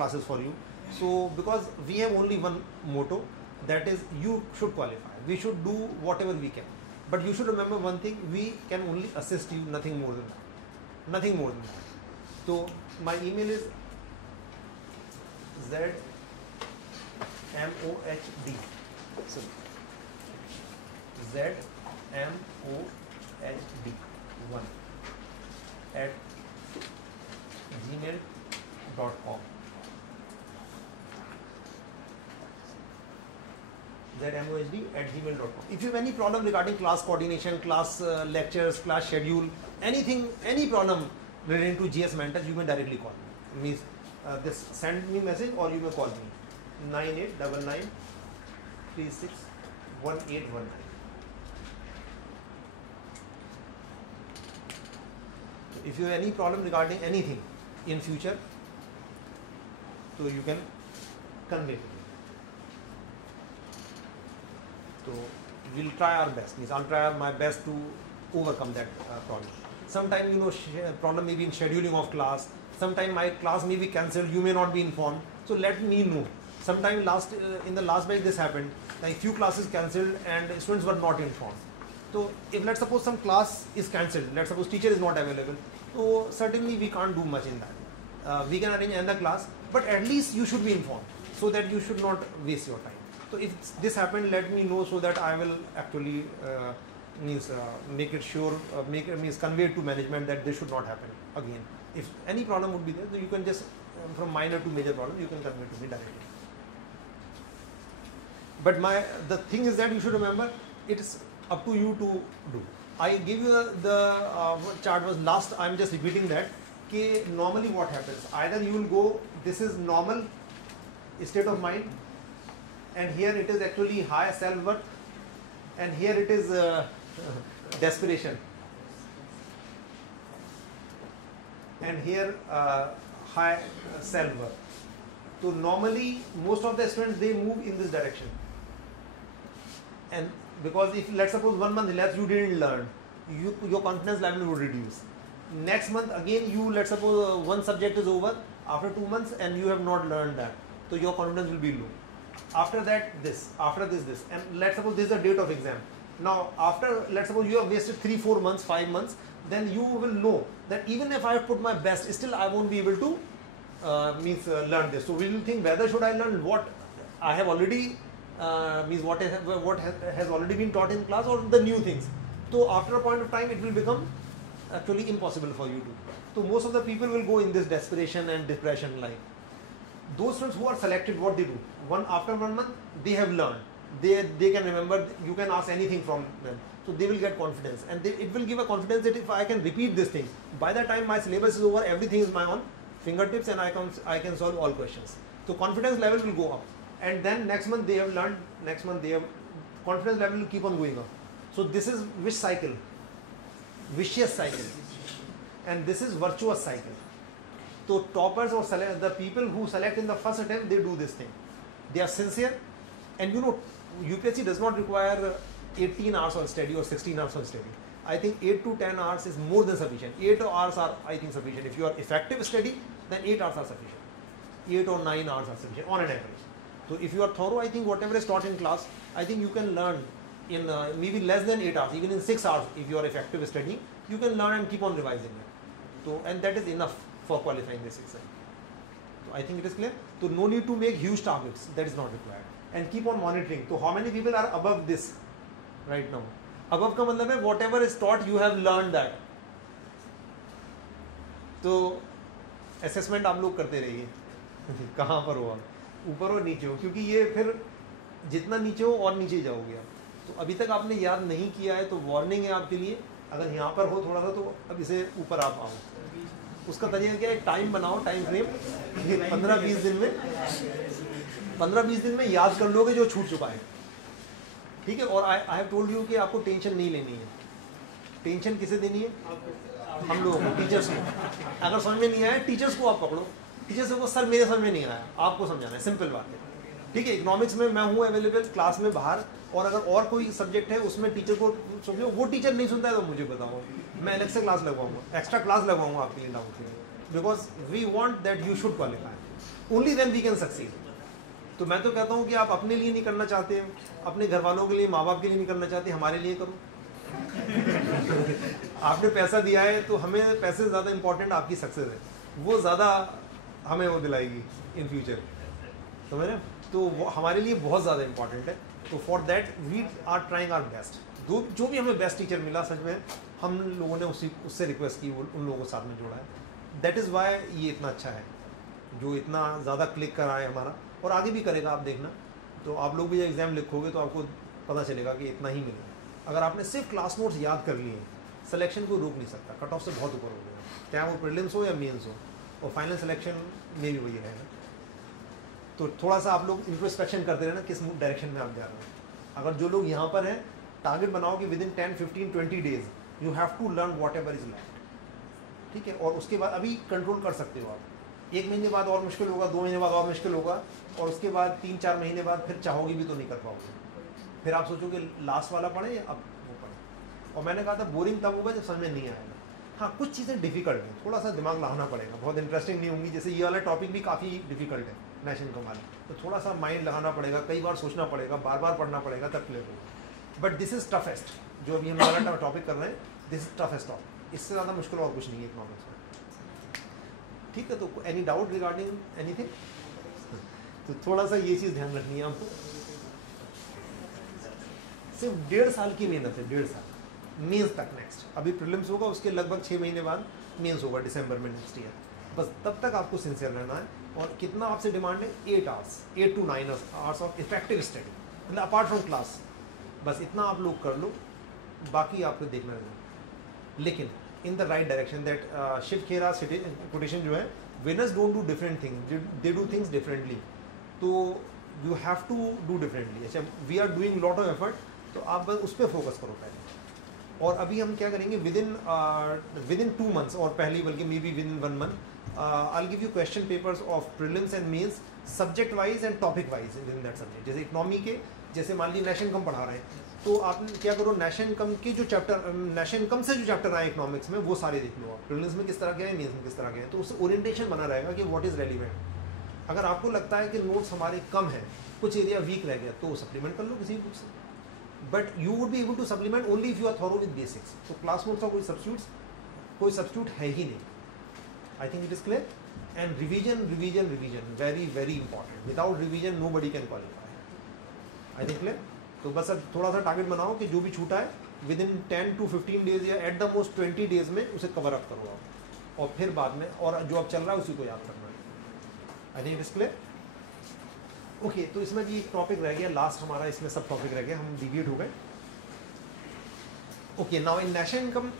classes for you. So because we have only one motto, that is you should qualify. We should do whatever we can. But you should remember one thing, we can only assist you, nothing more than that. Nothing more than that. So my email is zmohd. So zmohd 1 at gmail.com. zmohd@gmail.com. If you have any problem regarding class coordination, class lectures, class schedule, anything, any problem relating to GS Mentor, you may directly call me. Means this send me message or you may call me 9899 36 1819. If you have any problem regarding anything in future, so you can convey to me. So we'll try our best. Means I'll try my best to overcome that problem. Sometimes, you know, problem may be in scheduling of class. Sometimes my class may be cancelled. You may not be informed. So let me know. Sometimes in the last batch this happened. Like few classes cancelled and students were not informed. So if let's suppose some class is cancelled, let's suppose teacher is not available. So certainly we can't do much in that. We can arrange another class, but at least you should be informed so that you should not waste your time. So if this happened, let me know so that I will actually make it sure, convey it to management that this should not happen again. If any problem would be there, so you can just from minor to major problem, you can convey to me directly. But the thing is that you should remember, it is up to you to do. I gave you the chart was last. I'm just repeating that. Okay, normally what happens? Either you will go. This is normal state of mind. And here it is actually high self-worth, and here it is desperation, and here high self-worth. So normally most of the students, they move in this direction, and because if let's suppose 1 month elapsed, you didn't learn, your confidence level would reduce. Next month again, you let's suppose one subject is over after 2 months and you have not learned that, so your confidence will be low. After that, this, after this, and let's suppose this is the date of exam. Now, after, let's suppose you have wasted 3, 4 months, 5 months, then you will know that even if I put my best, still I won't be able to learn this. So we will think whether should I learn what I have already, what has already been taught in class, or the new things. So after a point of time, it will become actually impossible for you to. So most of the people will go in this desperation and depression like. Those students who are selected, what they do? After 1 month, they have learned. They can remember. You can ask anything from them. So they will get confidence, and it will give a confidence that if I can repeat this thing, by the time my syllabus is over, everything is my own fingertips, and I can solve all questions. So confidence level will go up, and then next month they have learned. Next month they have confidence level will keep on going up. So this is which cycle? Vicious cycle, and this is virtuous cycle. So toppers or the people who select in the first attempt, they do this thing. They are sincere, and you know, UPSC does not require 18 hours on study or 16 hours on study. I think 8 to 10 hours is more than sufficient. 8 hours are, I think, sufficient. If you are effective study, then 8 hours are sufficient. 8 or 9 hours are sufficient on an average. So if you are thorough, I think whatever is taught in class, I think you can learn in maybe less than 8 hours, even in 6 hours. If you are effective studying, you can learn and keep on revising it. So, and that is enough for qualifying this exam. So I think it is clear. So no need to make huge targets, that is not required. And keep on monitoring. So how many people are above this right now? Above का मतलब है whatever is taught, you have learned that. तो assessment आप लोग करते रहिए कहाँ पर हो, ऊपर हो नीचे हो, क्योंकि ये फिर जितना नीचे हो और नीचे जाओगे आप. तो अभी तक आपने याद नहीं किया है तो वार्निंग है आपके लिए. अगर यहाँ पर हो थोड़ा सा तो अब इसे ऊपर आप आओ. उसका तरीका क्या है, टाइम बनाओ, टाइम फ्रेम 15-20 दिन में याद कर लोगे जो छूट चुका है. ठीक है. और आई हैव टोल्ड यू कि आपको टेंशन नहीं लेनी है. टेंशन किसे देनी है? हम लोगों को, टीचर्स को. अगर समझ में नहीं आया, टीचर्स को आप पकड़ो. टीचर्स को सर मेरे समझ में नहीं आया, आपको समझाना है. सिंपल बात है. ठीक है. इकोनॉमिक्स में मैं हूँ अवेलेबल क्लास में बाहर, और अगर और कोई सब्जेक्ट है उसमें टीचर को समझो, वो टीचर नहीं सुनता है तो मुझे बताओ, मैं अलग से क्लास लगवाऊंगा, एक्स्ट्रा क्लास लगवाऊंगा आपके लिए डाउट के लिए. Because we want that you should qualify. Only then we can succeed. तो मैं तो कहता हूँ कि आप अपने लिए नहीं करना चाहते, अपने घर वालों के लिए, माँ बाप के लिए नहीं करना चाहते, हमारे लिए करो। आपने पैसा दिया है तो हमें पैसे से ज़्यादा इंपॉर्टेंट आपकी सक्सेस है, वो ज़्यादा हमें वो दिलाएगी इन फ्यूचर, समझ रहे? तो वो हमारे लिए बहुत ज़्यादा इंपॉर्टेंट है। तो for that we are trying our best. जो भी हमें बेस्ट टीचर मिला, सच में हम लोगों ने उससे रिक्वेस्ट की, उन लोगों को साथ में जोड़ा है। दैट इज़ वाई ये इतना अच्छा है, जो इतना ज़्यादा क्लिक करा है हमारा, और आगे भी करेगा, आप देखना। तो आप लोग भी जब एग्ज़ाम लिखोगे तो आपको पता चलेगा कि इतना ही मिलेगा। अगर आपने सिर्फ क्लास नोट्स याद कर लिए, सिलेक्शन को रोक नहीं सकता, कट ऑफ से बहुत ऊपर हो गया, चाहे वो प्रीलिम्स हो या मेंस हो, और फाइनल सिलेक्शन में भी वही रहेगा। तो थोड़ा सा आप लोग इंट्रोस्पेक्शन करते रहना किस डायरेक्शन में आप जा रहे हैं। अगर जो लोग यहाँ पर हैं, टारगेट बनाओ कि within 10, 15, 20 days you have to learn whatever is left, ठीक है? और उसके बाद अभी कंट्रोल कर सकते हो आप। 1 महीने बाद और मुश्किल होगा, 2 महीने बाद और मुश्किल होगा, और उसके बाद 3-4 महीने बाद फिर चाहोगे भी तो नहीं कर पाओगे। फिर आप सोचोगे लास्ट वाला पढ़े या अब वो पढ़े। और मैंने कहा था बोरिंग तब होगा जब समझ में नहीं आएगा। हाँ, कुछ चीज़ें डिफिकल्ट हैं, थोड़ा सा दिमाग लगाना पड़ेगा, बहुत इंटरेस्टिंग नहीं होंगी। जैसे ये वाला टॉपिक भी काफ़ी डिफिकल्ट है, नेशनल इनकम वाला, तो थोड़ा सा माइंड लगाना पड़ेगा, कई बार सोचना पड़ेगा, बार बार पढ़ना पड़ेगा, तब क्लियर होगा। बट दिस इज़ टफेस्ट, जो अभी हम वाला टॉपिक कर रहे हैं, दिस इज टफेस्ट टॉपिक। इससे ज़्यादा मुश्किल और कुछ नहीं है इकोनॉमिक्स में, ठीक है? तो एनी डाउट रिगार्डिंग एनीथिंग? तो थोड़ा सा ये चीज़ ध्यान रखनी है आपको। सिर्फ 1.5 साल की मेहनत है, 1.5 साल मेंस तक। नेक्स्ट अभी प्रीलिम्स होगा, उसके लगभग 6 महीने बाद मेंस होगा, दिसंबर में नेक्स्ट ईयर। बस तब तक आपको सिंसियर रहना है। और कितना आपसे डिमांड है? 8 hours, 8 to 9 hours of effective study, मतलब अपार्ट फ्रॉम क्लास। बस इतना आप लोग कर लो, बाकी आपको देखना है। लेकिन in the right direction. That Shiv Khera quotation जो है, winners don't do different things, they do things differently. तो you have to do differently. अच्छा, we are doing lot of effort, तो आप बस उस पर फोकस करो पहले। और अभी हम क्या करेंगे, विद इन 2 months, और पहले बल्कि maybe within 1 month, I will give you question papers of prelims and mains, subject wise and topic wise within that subject. जैसे इकोनॉमी के, जैसे मान लीजिए नेशनल इनकम पढ़ा रहे हैं, तो आप क्या करो, नेशनल इनकम के जो चैप्टर, नेशनल इनकम से जो चैप्टर आए इकोनॉमिक्स में, वो सारे देख लो आप। प्रीलिम्स में किस तरह के हैं, मेंस में किस तरह के हैं, तो उससे ओरिएंटेशन बना रहेगा कि व्हाट इज़ रेलिवेंट। अगर आपको लगता है कि नोट्स हमारे कम हैं, कुछ एरिया वीक रह गया, तो सप्लीमेंट कर लो किसी बुक से। But you would be able to supplement only if you are thorough with basics. तो क्लास नोट्स का कोई सब्स्टिट्यूट है ही नहीं। I think it is clear. And revision, very very important. Without revision nobody can qualify. I think clear. तो बस अब थोड़ा सा टारगेट बनाओ कि जो भी छूटा है विद इन 10 to 15 डेज या एट द मोस्ट 20 डेज में उसे कवर अप करो आप, और फिर बाद में और जो अब चल रहा है उसी को याद करना है। आई think it is clear. Okay, तो इसमें भी एक टॉपिक रह गया लास्ट हमारा, इसमें सब टॉपिक रह गया, हम डिविएट हो गए। Okay, now in national income,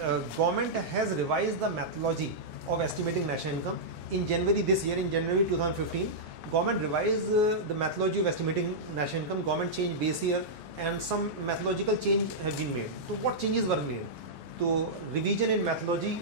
government has revised the methodology of estimating national income in January this year. In January 2015, government revised the methodology of estimating national income. Government changed base year and some methodological change have been made. So what changes were made? So revision in methodology.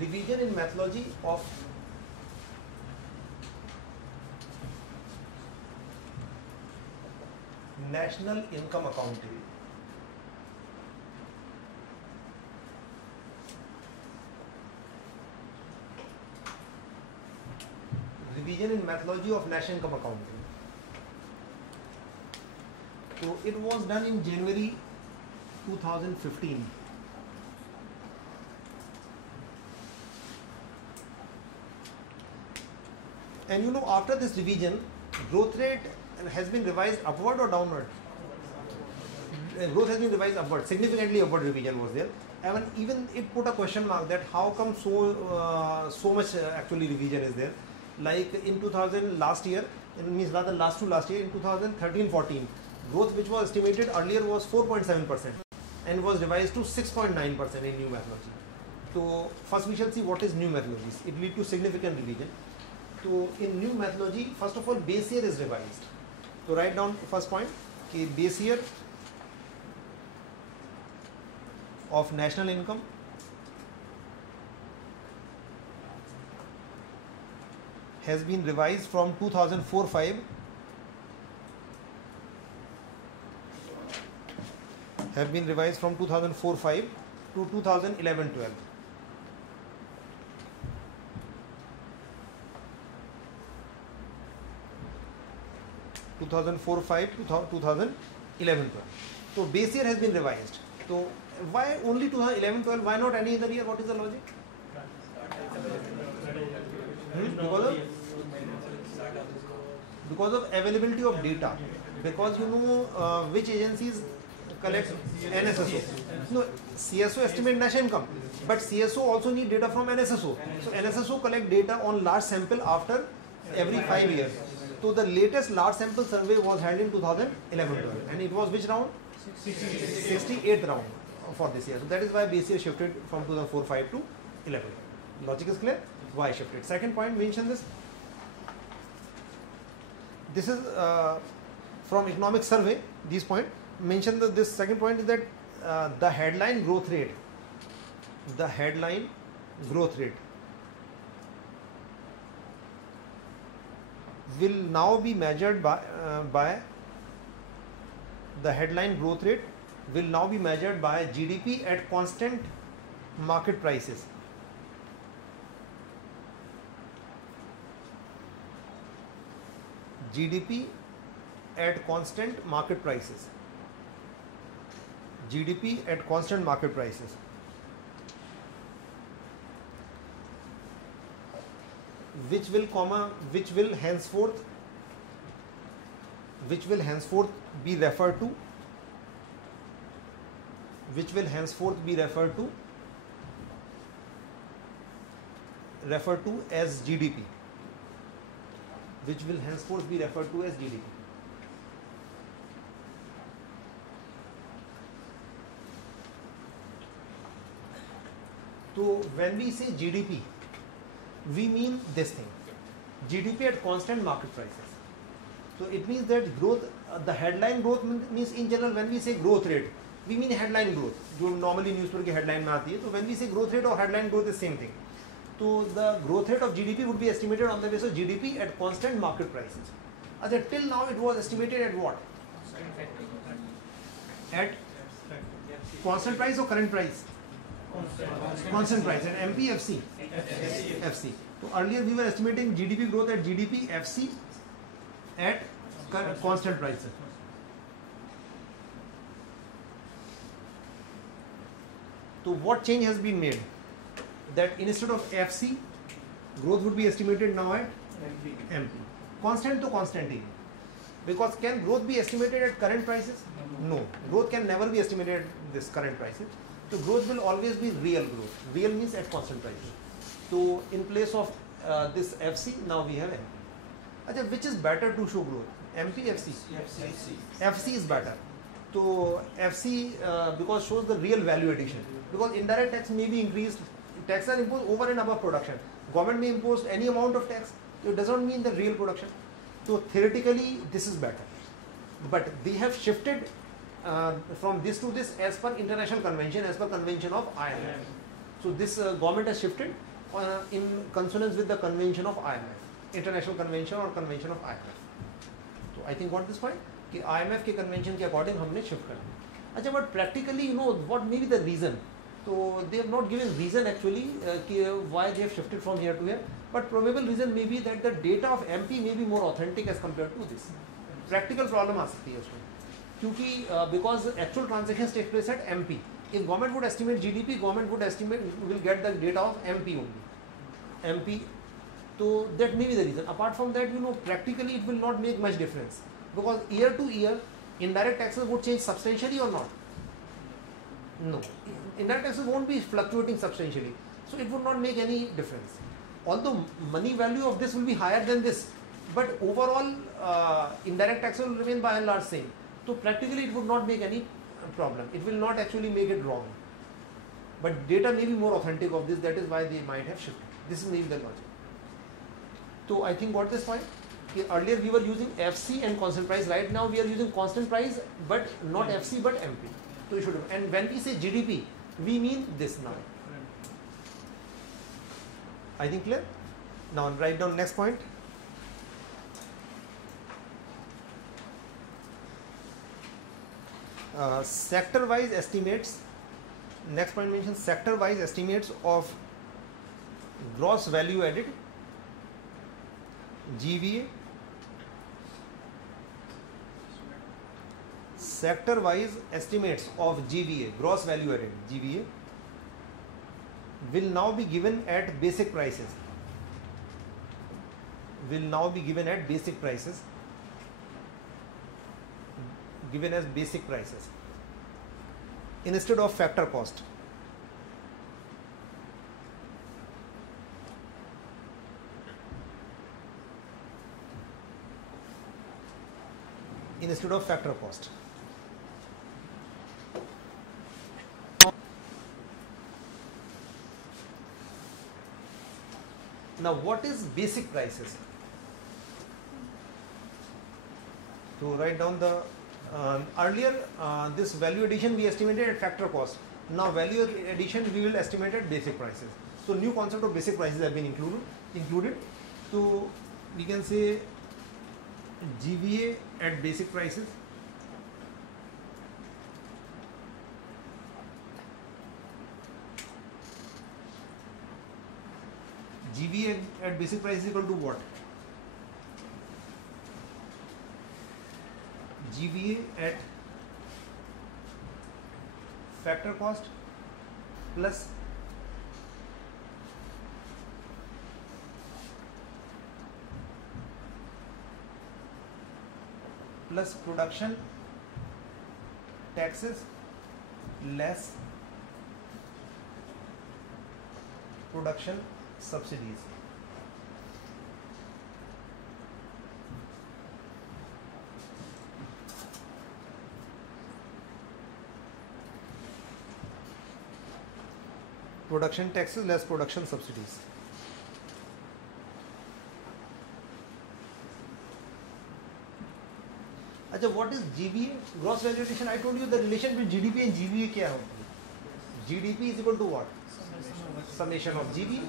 Revision in methodology of national income accounting. Revision in methodology of national income accounting. So it was done in January 2015. And you know, after this revision, growth rate has been revised upward or downward? Growth has been revised upward, significantly upward revision was there. And even it put a question mark that how come so much actually revision is there. Like in 2000 last year, it means rather last year, in 2013-14, growth which was estimated earlier was 4.7% and was revised to 6.9% in new methodology. So first we shall see what is new methodologies. It lead to significant revision. So in new methodology, first of all, base year is revised. So write down first point कि base year of national income has been revised from 2004-5 have been revised from 2004-5 to 2011-12. So base year has been revised. So why only 2011-12? Why not any other year? What is the logic? Because of availability of data. Because you know which agencies collect NSSO. No, CSO estimate national income, but CSO also need data from NSSO. So NSSO collect data on large sample after every 5 years. So the latest large sample survey was held in 2011-12, and it was which round? 68th round for this year. So that is why base year shifted from 2004-5 to 11. Logic is clear? Why shifted? Second point, mention this. This is from economic survey. This point mention that this second point is that the headline growth rate will now be measured by the headline growth rate will now be measured by GDP at constant market prices. GDP at constant market prices. GDP at constant market prices. Which will henceforth be referred to as GDP. Which will henceforth be referred to as GDP. So when we say GDP, we mean this thing, GDP at constant market prices. So it means that growth, the headline growth means in general when we say growth rate, we mean headline growth, जो normally newspaper की headline में आती है. So when we say growth rate or headline growth is same thing. So the growth rate of GDP would be estimated on the basis of GDP at constant market prices. Till now it was estimated at what? At constant price or current price? Constant price. At MPFC? FC. So earlier we were estimating GDP growth at GDP FC at constant prices. So what change has been made? That instead of FC, growth would be estimated now at MP. Constant to constant. Because can growth be estimated at current prices? No. Growth can never be estimated at this current prices. So growth will always be real growth. Real means at constant prices. So in place of this FC, now we have MP. Achha, which is better to show growth? MP, FC? FC is better. So FC because shows the real value addition. Because indirect tax may be increased. Taxes are imposed over and above production. Government may impose any amount of tax. It does not mean the real production. So theoretically, this is better. But they have shifted from this to this as per international convention, as per convention of IMF. So this government has shifted in consonance with the convention of IMF, international convention or convention of IMF. So I think what this point कि IMF के convention के according हमने shift कर दिया. अच्छा, but practically you know what may be the reason. So they have not given reason actually why they have shifted from here to here. But probable reason may be that the data of MP may be more authentic as compared to this. Practical problem आ सकती है उसमें. क्योंकि because actual transactions take place at MP. If government would estimate GDP, government would estimate will get the data of MP only. MP. So that may be the reason. Apart from that, you know, practically it will not make much difference because year to year, indirect taxes would change substantially or not. No, indirect taxes won't be fluctuating substantially, so it would not make any difference. Although money value of this will be higher than this, but overall indirect taxes will remain by and large same. So practically it would not make any problem. It will not actually make it wrong. But data may be more authentic of this. That is why they might have shifted. This is maybe the logic. So I think what this point. Earlier we were using FC and constant price. Right now we are using constant price, but not FC but MP. So you should. And when we say GDP, We mean this now. I think clear? Now write down next point. Sector-wise estimates. Next point mentions sector-wise estimates of gross value added, GVA. Sector-wise estimates of GVA, gross value added, GVA, will now be given at basic prices. Will now be given at basic prices. Given as basic prices instead of factor cost. Instead of factor cost. Now what is basic prices? To write down the earlier this value addition we estimated at factor cost. Now value addition we will estimate at basic prices. So new concept of basic prices have been included. So we can say GVA at basic prices. GVA at basic price is equal to what? GVA at factor cost plus production taxes less production subsidies. Production taxes less production subsidies. अच्छा, what is GVA? Gross value addition. I told you the relation between GDP and GVA क्या होती है? GDP is equal to what? Summation of GVA.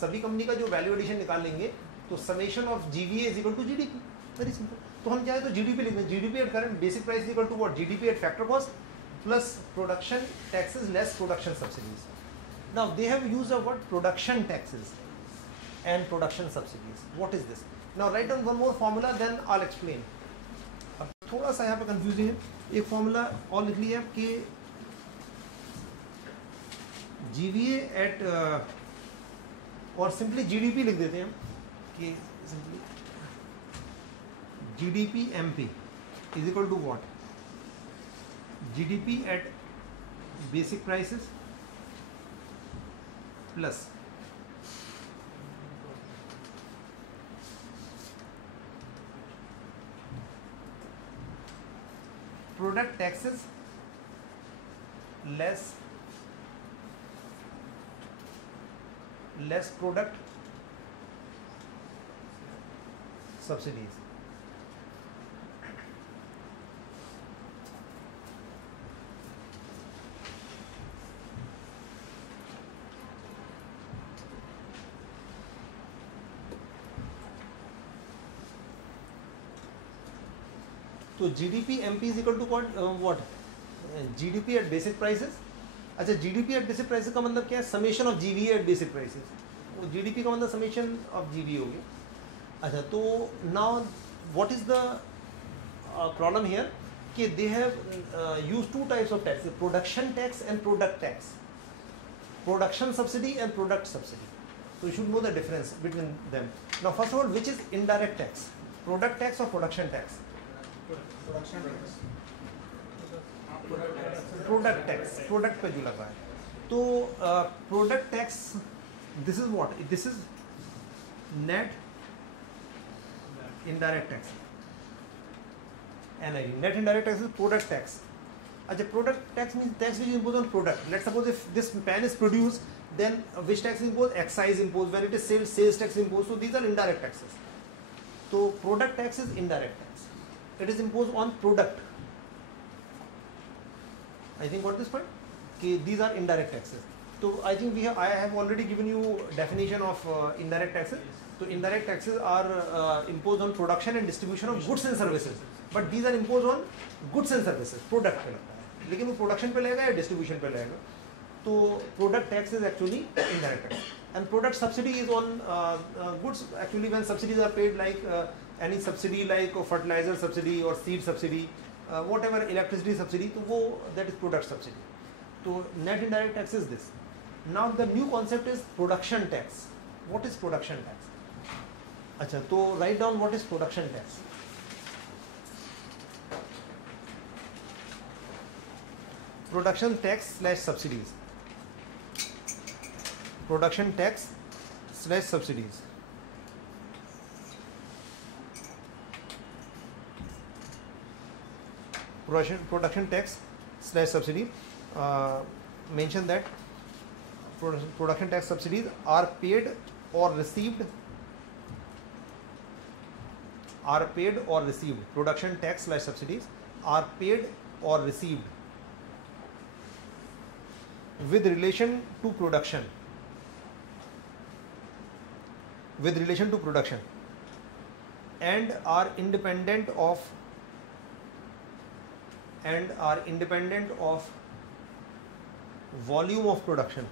सभी company का जो value addition निकालेंगे तो summation of GVA is equal to GDP. Very simple. तो हम चाहे तो GDP लिख दें. GDP at current basic price is equal to what? GDP at factor cost plus production taxes less production subsidies. Now they have used a word production taxes and production subsidies. What is this? Now write down one more formula, then I'll explain. अब थोड़ा सा यहाँ पे confusing है. एक formula और लिख लिया कि GVA at और सिंपली GDP लिख देते हैं हम कि simply GDP MP is equal to what? GDP at basic prices plus product taxes less product subsidies. तो GDP MP is equal to what? GDP at basic prices. अच्छा, GDP at basic prices का मतलब क्या है? Summation of GVA at basic prices. तो GDP का मतलब summation of GVA हो गया. अच्छा, तो now what is the problem here? कि they have used two types of taxes, production tax and product tax. Production subsidy and product subsidy. So you should know the difference between them. Now first of all, which is indirect tax? Product tax or production tax? Production tax. Product tax. Product पे जो लगा है. तो product tax, this is what? This is net indirect tax. NID. Net indirect tax is product tax. अच्छा, product tax means tax which is imposed on product. Let's suppose if this pen is produced, then which tax is imposed? Excise imposed. When it is sales, sales tax imposed. So these are indirect taxes. So product tax is indirect tax. It is imposed on product. I think got this point? कि these are indirect taxes. So I think I have already given you definition of indirect taxes. So indirect taxes are imposed on production and distribution of goods and services. But these are imposed on goods and services. Product पे लगता है, लेकिन वो production पे लगेगा या distribution पे लगेगा. तो product tax is actually indirect tax. And product subsidy is on goods. Actually, when subsidies are paid, like any subsidy like fertilizer subsidy or seed subsidy, whatever electricity subsidy, तो वो that is product subsidy. So net indirect tax is this. Now the new concept is production tax. What is production tax? अच्छा, तो write down what is production tax. Production tax / subsidies. Production tax / subsidies. Production tax / subsidy. Mention that production tax subsidies are paid or received. Production tax / subsidies are paid or received with relation to production. And are independent of volume of production.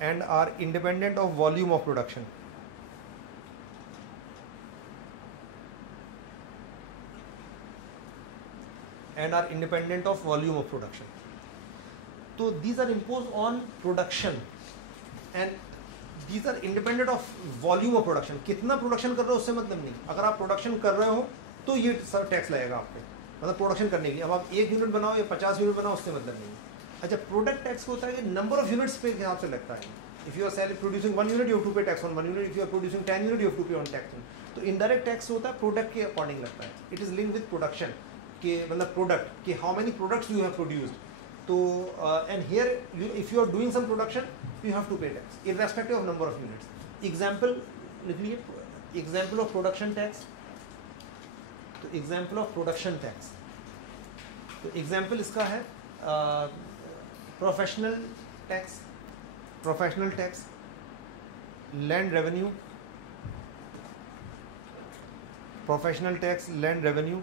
And are independent of volume of production. And are independent of volume of production. So these are imposed on production and these are independent of volume of production. कितना production कर रहे हो उससे मतलब नहीं. अगर आप production कर रहे हो तो ये टैक्स लगेगा आप पे, मतलब प्रोडक्शन करने के लिए. अब आप 1 यूनिट बनाओ या 50 यूनिट बनाओ उससे मतलब नहीं. अच्छा, प्रोडक्ट टैक्स होता है कि नंबर ऑफ यूनिट्स पे हिसाब से लगता है. If you are producing 1 unit, you have to pay tax on 1 unit. If you are producing 10 unit, you have to pay on tax. तो इनडायरेक्ट टैक्स होता है प्रोडक्ट के अकॉर्डिंग लगता है. It is link with production के, मतलब product के how many products you have produced. तो and here if you are doing some production, you have to pay tax irrespective of number of units. Example लिख लिए, example of production tax. तो example of production tax, तो example इसका है professional tax, land revenue, professional tax, land revenue,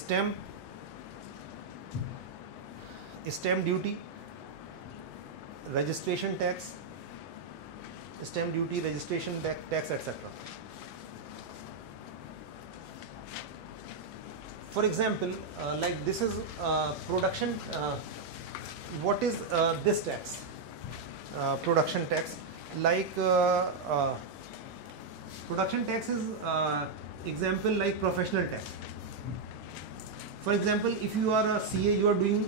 stamp duty, registration tax, etc. For example, like this is production. What is this tax? Production tax. Like production tax is example like professional tax. For example, if you are a CA, you are doing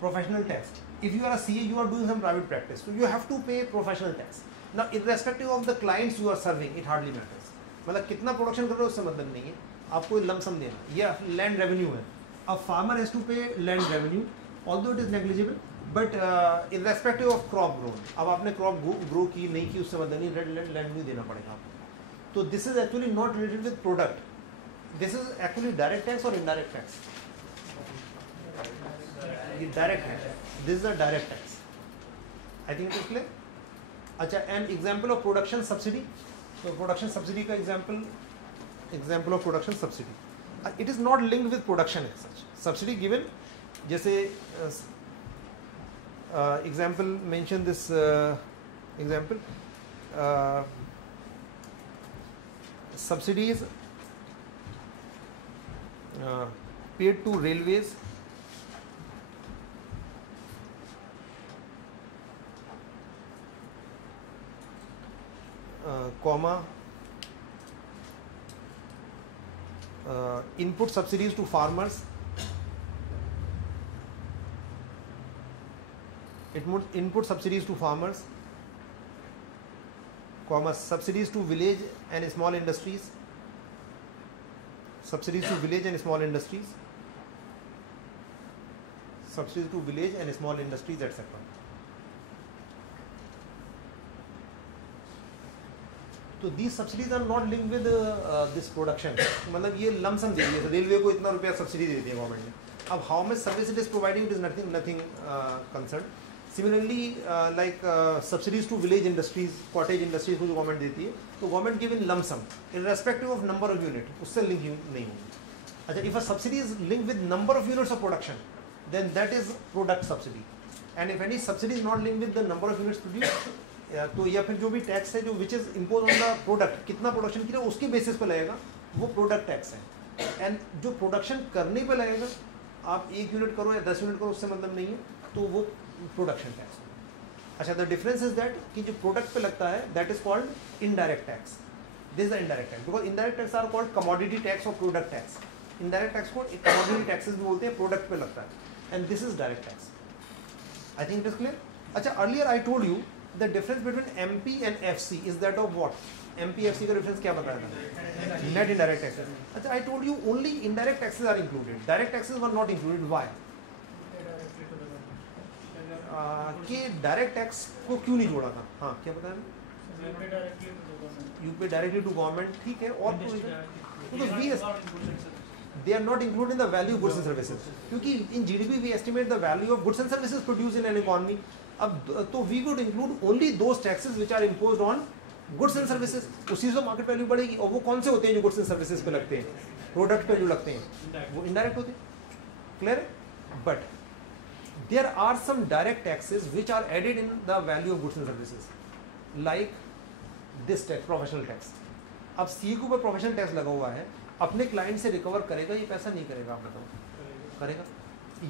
professional tax. If you are a CA, you are doing some private practice, so you have to pay professional tax. Now, irrespective of the clients you are serving, it hardly matters. मतलब कितना production कर रहे हो उससे मतलब नहीं है, आपको लमसम देना. ये लैंड रेवेन्यू है. अब फार्मर हैज टू पे land revenue, although it is negligible, but irrespective of crop grown. अब आपने क्रॉप ग्रो की नहीं की उससे मतलब नहीं, लैंड रेवेन्यू देना पड़ेगा आपको. तो this is actually not related with product. This is actually direct tax और इनडायरेक्ट टैक्स. डायरेक्ट है, this is a direct tax. I think it is clear. अच्छा, and example of production subsidy. तो production subsidy का example of production subsidy, it is not linked with production as such. Subsidy given, जैसे example mention this example, subsidies paid to railways, input subsidies to farmers, input subsidies to farmers, subsidies to village and small industries, subsidies to village and small industries, subsidies to village and small industries, etc. तो the subsidies are not link with this production, मतलब ये lump sum दे दिया, railway को इतना रुपया subsidy दे दी है government ने, अब how much service it is providing it is nothing concern. Similarly like subsidies to village industries, cottage industries को जो गवर्नमेंट देती है, तो government give in lump sum irrespective of number of unit, उससे लिंक नहीं होगी। अच्छा, if a subsidy is link with number of units of production, then that is product subsidy, and if any subsidy is not link with the number of units produce, तो या फिर जो भी tax है जो which is impose on the product, कितना production किया उसके बेसिस पे लगेगा, वो प्रोडक्ट टैक्स है। एंड जो प्रोडक्शन करने पे लगेगा, आप 1 यूनिट करो या 10 यूनिट करो उससे मतलब नहीं है, तो वो प्रोडक्शन टैक्स है। अच्छा, द डिफरेंस इज दैट कि जो प्रोडक्ट पे लगता है that is called indirect tax, this is the indirect tax, because indirect tax are called commodity tax और प्रोडक्ट टैक्स। इनडायरेक्ट टैक्स को कमोडिटी टैक्सेस भी बोलते हैं, प्रोडक्ट पे लगता है, and this is direct tax. I think it is clear. अच्छा, earlier I told you the difference between MP and FC is that of what? MP FC का difference क्या बताया था? Net indirect taxes. अच्छा, I told you only indirect taxes are included, direct taxes were not included. Why? कि direct tax को क्यों नहीं जोड़ा था? हाँ, क्या बताया? यू पे डायरेक्टली टू गवर्नमेंट, ठीक है, और they are not included in the value of goods and services, क्योंकि in GDP we estimate the value of goods and services produced in an economy। अब तो we would include only those taxes which are imposed on goods and services, उसी से market value बढ़ेगी। और वो कौन से होते हैं जो गुड्स एंड सर्विसेज पे लगते हैं? प्रोडक्ट पे जो लगते हैं वो इनडायरेक्ट होते हैं। Clear? But there are some direct taxes which are added in the value of goods and services, like this tax, professional tax। अब सी के ऊपर प्रोफेशनल टैक्स लगा हुआ है, अपने क्लाइंट से रिकवर करेगा ये पैसा? नहीं करेगा, आप बताओ। करेगा?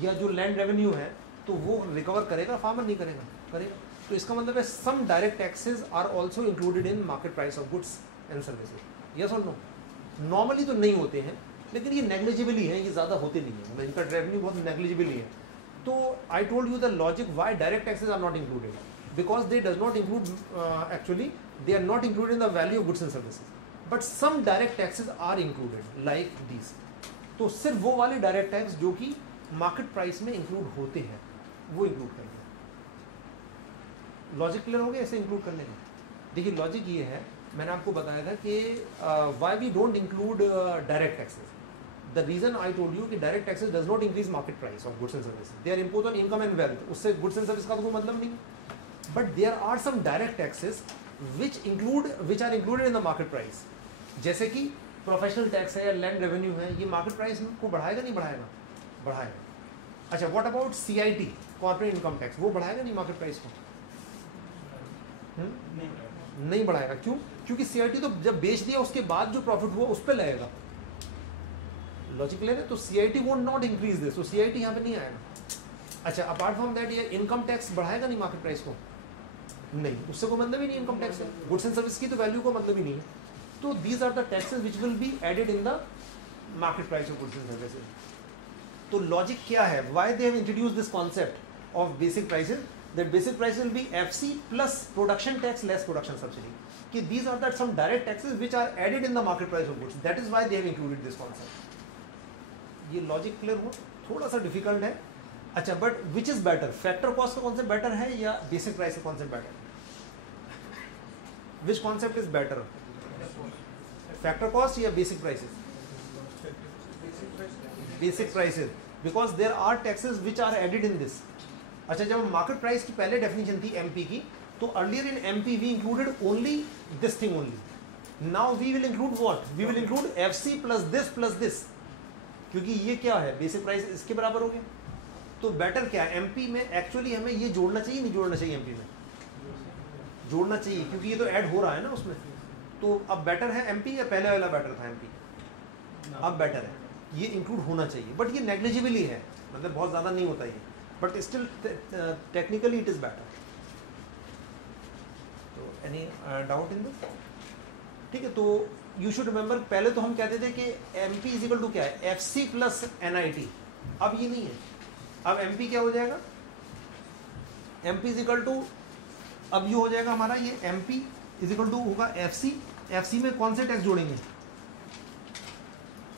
या जो लैंड रेवेन्यू है तो वो रिकवर करेगा, फार्मर नहीं करेगा? करेगा। तो इसका मतलब है some direct taxes are also included in market price of goods and services. Yes और नो? नॉर्मली तो नहीं होते हैं, लेकिन ये नेग्लिजिबली है, ये ज़्यादा होते नहीं है, मतलब इनका रेवेन्यू बहुत नेग्लिजिबली है। तो I told you the logic why direct taxes are not included, because they does not include, actually they are not included in the value of goods and services, but some direct taxes are included like this. तो सिर्फ वो वाले direct tax जो कि market price में include होते हैं वो इंक्लूड करेंगे। लॉजिक क्लियर हो गया ऐसे इंक्लूड करने का? देखिए, लॉजिक ये है, मैंने आपको बताया था कि why we don't include direct taxes. The reason I told you कि direct taxes does not increase market price of goods and services. They are imposed on income and wealth. उससे goods and services का तो कोई मतलब नहीं। But there are some direct taxes which are included in the market price. जैसे कि professional tax है या लैंड रेवेन्यू है, ये मार्केट प्राइस को बढ़ाएगा नहीं बढ़ाएगा? बढ़ाएगा। अच्छा, what about CIT, corporate income tax, वो बढ़ाएगा नहीं मार्केट प्राइस को? नहीं बढ़ाएगा। क्यों? क्योंकि CIT तो जब बेच दिया उसके बाद जो प्रॉफिट हुआ उस पर लगेगा। लॉजिक क्लियर है? तो CIT won't not increase this, तो CIT यहाँ पे नहीं आएगा। अच्छा, अपार्ट फ्रॉम दैट ये इनकम टैक्स बढ़ाएगा नहीं मार्केट प्राइस को? नहीं, उससे कोई मतलब ही नहीं। इनकम टैक्स है, गुड्स एंड सर्विस की तो वैल्यू को मतलब ही नहीं है। तो these are the taxes which will be added in the market price of goods and services. तो लॉजिक क्या है? Why they have introduce this concept of basic prices, that basic price will be FC plus production tax less production subsidy, कि these are that some direct taxes which are added in the market price of goods, that is why they have included this concept. ये logic clear हुआ? थोड़ा सा difficult है। अच्छा, but which is better, factor cost का concept better है या basic price का कॉन्सेप्ट बेटर है? Which concept is better, factor cost या basic prices? Basic prices, because there are taxes which are added in this. अच्छा, जब market price की पहले डेफिनेशन थी MP की, तो earlier in MP we included only this thing only. Now we will include what? We will include FC plus this, क्योंकि ये क्या है, बेसिक प्राइस इसके बराबर हो गया। तो बेटर क्या है? MP में एक्चुअली हमें ये जोड़ना चाहिए, नहीं जोड़ना चाहिए? MP में जोड़ना चाहिए, क्योंकि ये तो ऐड हो रहा है ना उसमें। तो अब बेटर है MP या पहले वाला बेटर था MP? अब बेटर है, ये इंक्लूड होना चाहिए, बट ये नेग्लिजिबली है, मतलब बहुत ज़्यादा नहीं होता ये, but still technically it is better. तो एनी डाउट इन दिस? ठीक है, तो यू शुड रिमेंबर, पहले तो हम कहते थे कि MP इज इक्वल टू क्या है? FC plus NIT। अब ये नहीं है, अब MP क्या हो जाएगा? MP इज इक्वल टू, अब ये हो जाएगा हमारा, ये MP इज इक्वल टू होगा FC में कौन से टैक्स जोड़ेंगे?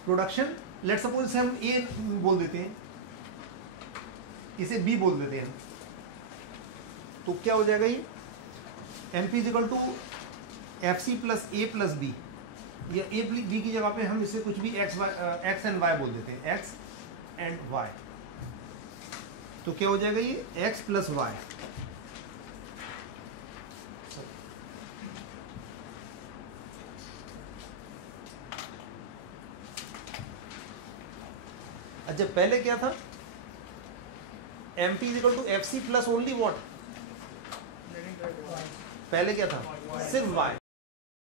प्रोडक्शन। लेट सपोज इसे हम A बोल देते हैं, इसे B बोल देते हैं, तो क्या हो जाएगा ये? MP is equal to F C plus A plus B, या ए बी की जगह पे हम इसे कुछ भी एक्स एंड वाई बोल देते हैं, एक्स एंड वाई। तो क्या हो जाएगा ये एक्स प्लस वाई। अच्छा पहले क्या था, M P is equal to F C plus only what, पहले क्या था सिर्फ वाई,